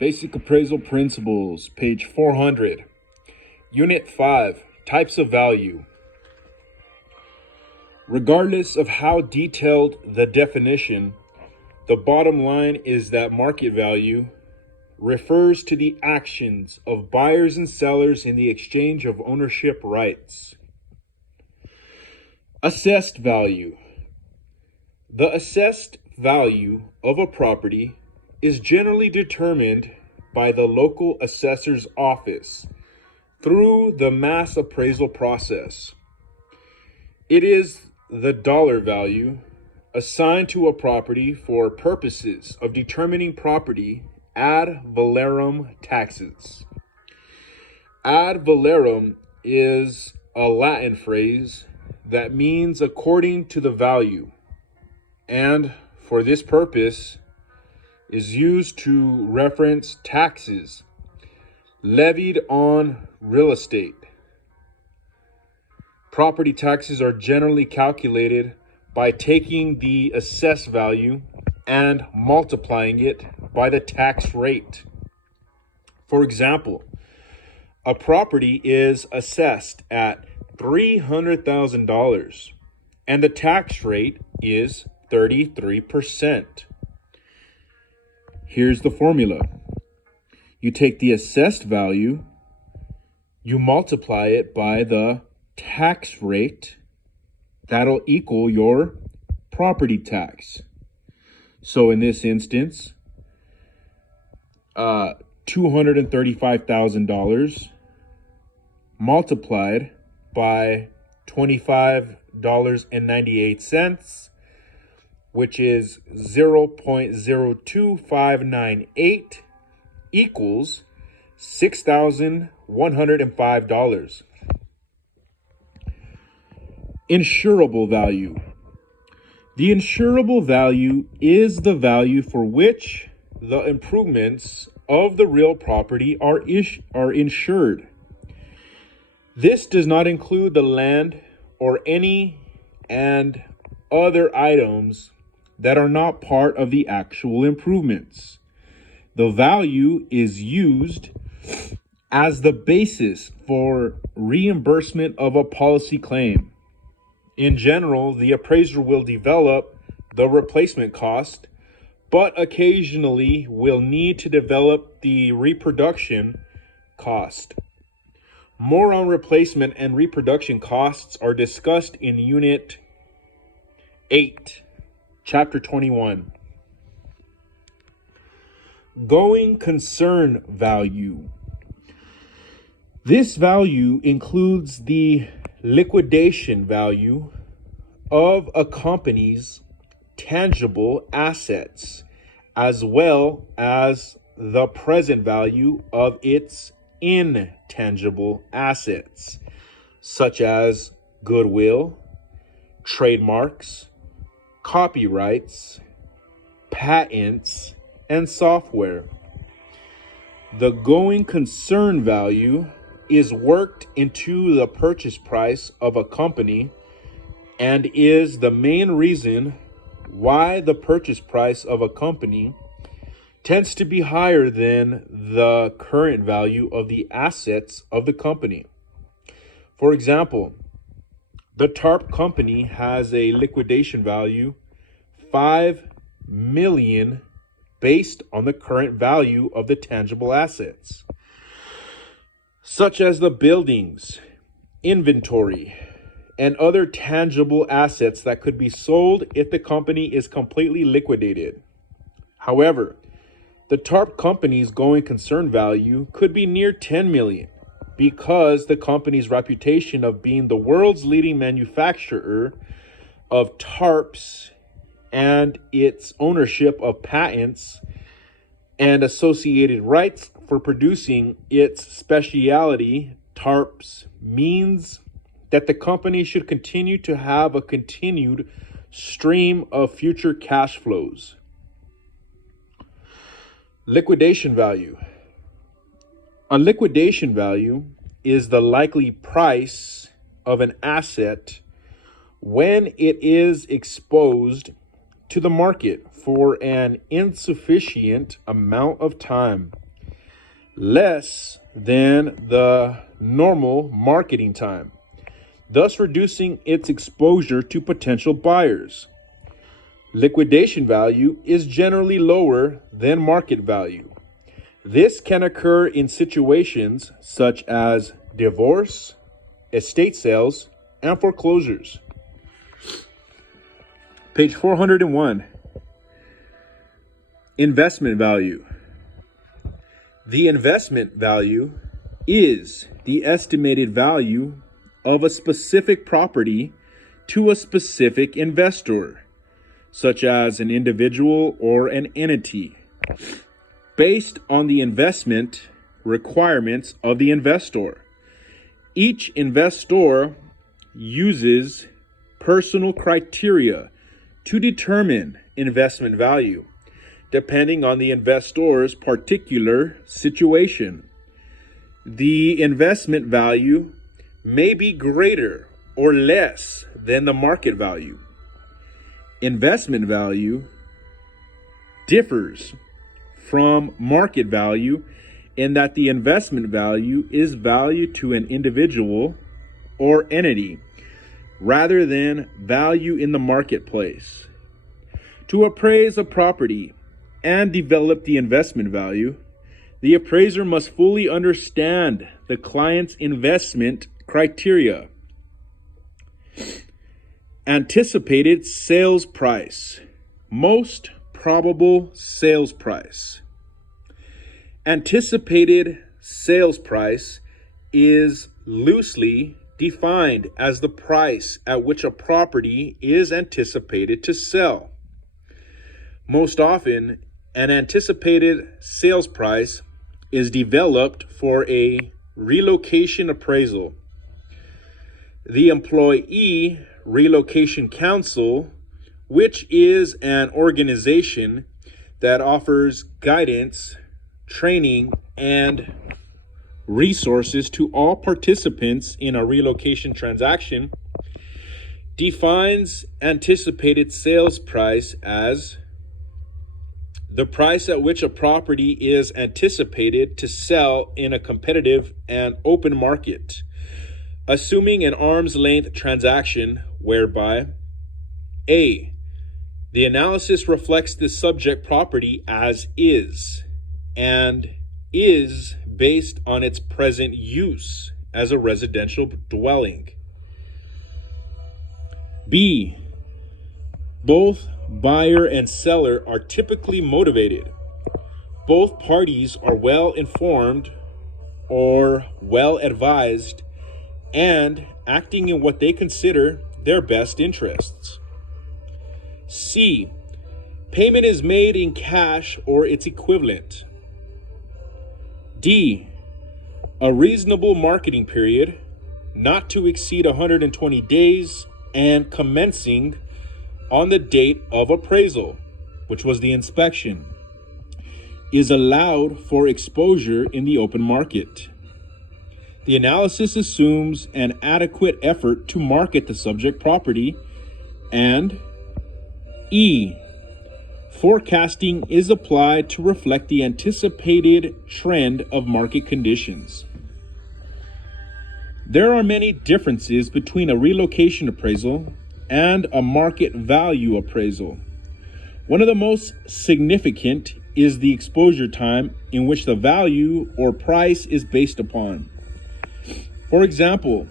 Basic Appraisal Principles, page 400. Unit 5, Types of Value. Regardless of how detailed the definition, the bottom line is that market value refers to the actions of buyers and sellers in the exchange of ownership rights. Assessed value. The assessed value of a property is generally determined by the local assessor's office through the mass appraisal process. It is the dollar value assigned to a property for purposes of determining property ad valorem taxes. Ad valorem is a Latin phrase that means according to the value, and for this purpose is used to reference taxes levied on real estate. Property taxes are generally calculated by taking the assessed value and multiplying it by the tax rate. For example, a property is assessed at $300,000 and the tax rate is 33%. Here's the formula. You take the assessed value, you multiply it by the tax rate, that'll equal your property tax. So in this instance, $235,000 multiplied by $25.98, which is 0.02598, equals $6,105. Insurable value. The insurable value is the value for which the improvements of the real property are insured. This does not include the land or any and other items that are not part of the actual improvements. The value is used as the basis for reimbursement of a policy claim. In general, the appraiser will develop the replacement cost, but occasionally will need to develop the reproduction cost. More on replacement and reproduction costs are discussed in Unit 8, Chapter 21. Going concern value. This value includes the liquidation value of a company's tangible assets, as well as the present value of its intangible assets, such as goodwill, trademarks, copyrights, patents, and software. The going concern value is worked into the purchase price of a company and is the main reason why the purchase price of a company tends to be higher than the current value of the assets of the company. For example, the TARP company has a liquidation value $5 million based on the current value of the tangible assets, such as the buildings, inventory, and other tangible assets that could be sold if the company is completely liquidated. However, the TARP company's going concern value could be near $10 million because the company's reputation of being the world's leading manufacturer of TARPs and its ownership of patents and associated rights for producing its specialty TARPs means that the company should continue to have a continued stream of future cash flows. Liquidation value. A liquidation value is the likely price of an asset when it is exposed to the market for an insufficient amount of time less than the normal marketing time, thus reducing its exposure to potential buyers. Liquidation value is generally lower than market value. This can occur in situations such as divorce, estate sales, and foreclosures. Page 401. Investment value. The investment value is the estimated value of a specific property to a specific investor, such as an individual or an entity, based on the investment requirements of the investor. Each investor uses personal criteria to determine investment value, depending on the investor's particular situation. The investment value may be greater or less than the market value. Investment value differs from market value in that the investment value is value to an individual or entity rather than value in the marketplace. To appraise a property and develop the investment value, the appraiser must fully understand the client's investment criteria. Anticipated sales price, most probable sales price. Anticipated sales price is loosely defined as the price at which a property is anticipated to sell. Most often, an anticipated sales price is developed for a relocation appraisal. The Employee Relocation Council, which is an organization that offers guidance, training, and resources to all participants in a relocation transaction, defines anticipated sales price as the price at which a property is anticipated to sell in a competitive and open market, assuming an arm's length transaction whereby A, the analysis reflects the subject property as is, and is based on its present use as a residential dwelling. B, both buyer and seller are typically motivated. Both parties are well informed or well advised and acting in what they consider their best interests. C, payment is made in cash or its equivalent. D, a reasonable marketing period, not to exceed 120 days and commencing on the date of appraisal, which was the inspection, is allowed for exposure in the open market. The analysis assumes an adequate effort to market the subject property. And E, forecasting is applied to reflect the anticipated trend of market conditions. There are many differences between a relocation appraisal and a market value appraisal. One of the most significant is the exposure time in which the value or price is based upon. For example,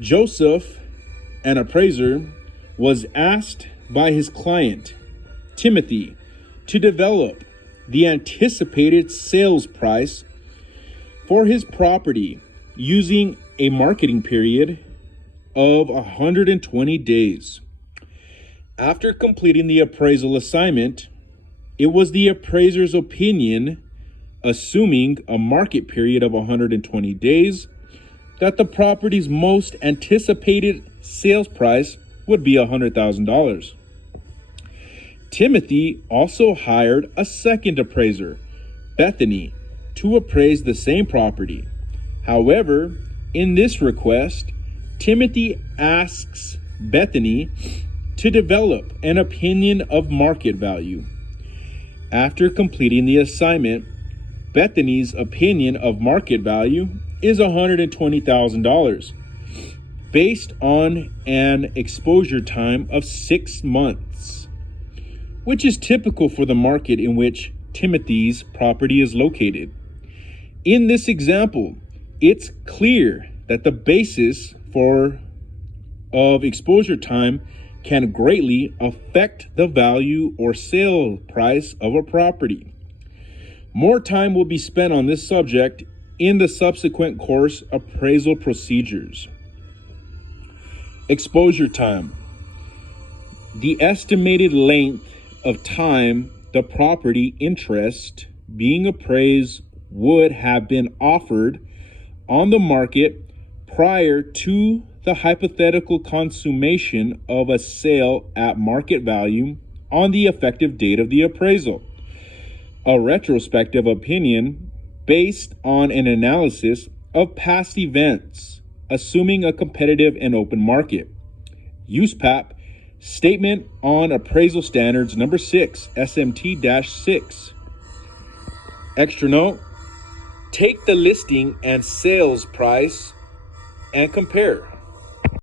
Joseph, an appraiser, was asked by his client, Timothy, to develop the anticipated sales price for his property using a marketing period of 120 days. After completing the appraisal assignment, it was the appraiser's opinion, assuming a market period of 120 days, that the property's most anticipated sales price would be $100,000. Timothy also hired a second appraiser, Bethany, to appraise the same property. However, in this request, Timothy asks Bethany to develop an opinion of market value. After completing the assignment, Bethany's opinion of market value is $120,000 based on an exposure time of 6 months, which is typical for the market in which Timothy's property is located. In this example, it's clear that the basis of exposure time can greatly affect the value or sale price of a property. More time will be spent on this subject in the subsequent course appraisal procedures. Exposure time. The estimated length of time the property interest being appraised would have been offered on the market prior to the hypothetical consummation of a sale at market value on the effective date of the appraisal. A retrospective opinion based on an analysis of past events, assuming a competitive and open market. USPAP, Statement on Appraisal Standards number 6, SMT-6. Extra note, take the listing and sales price and compare.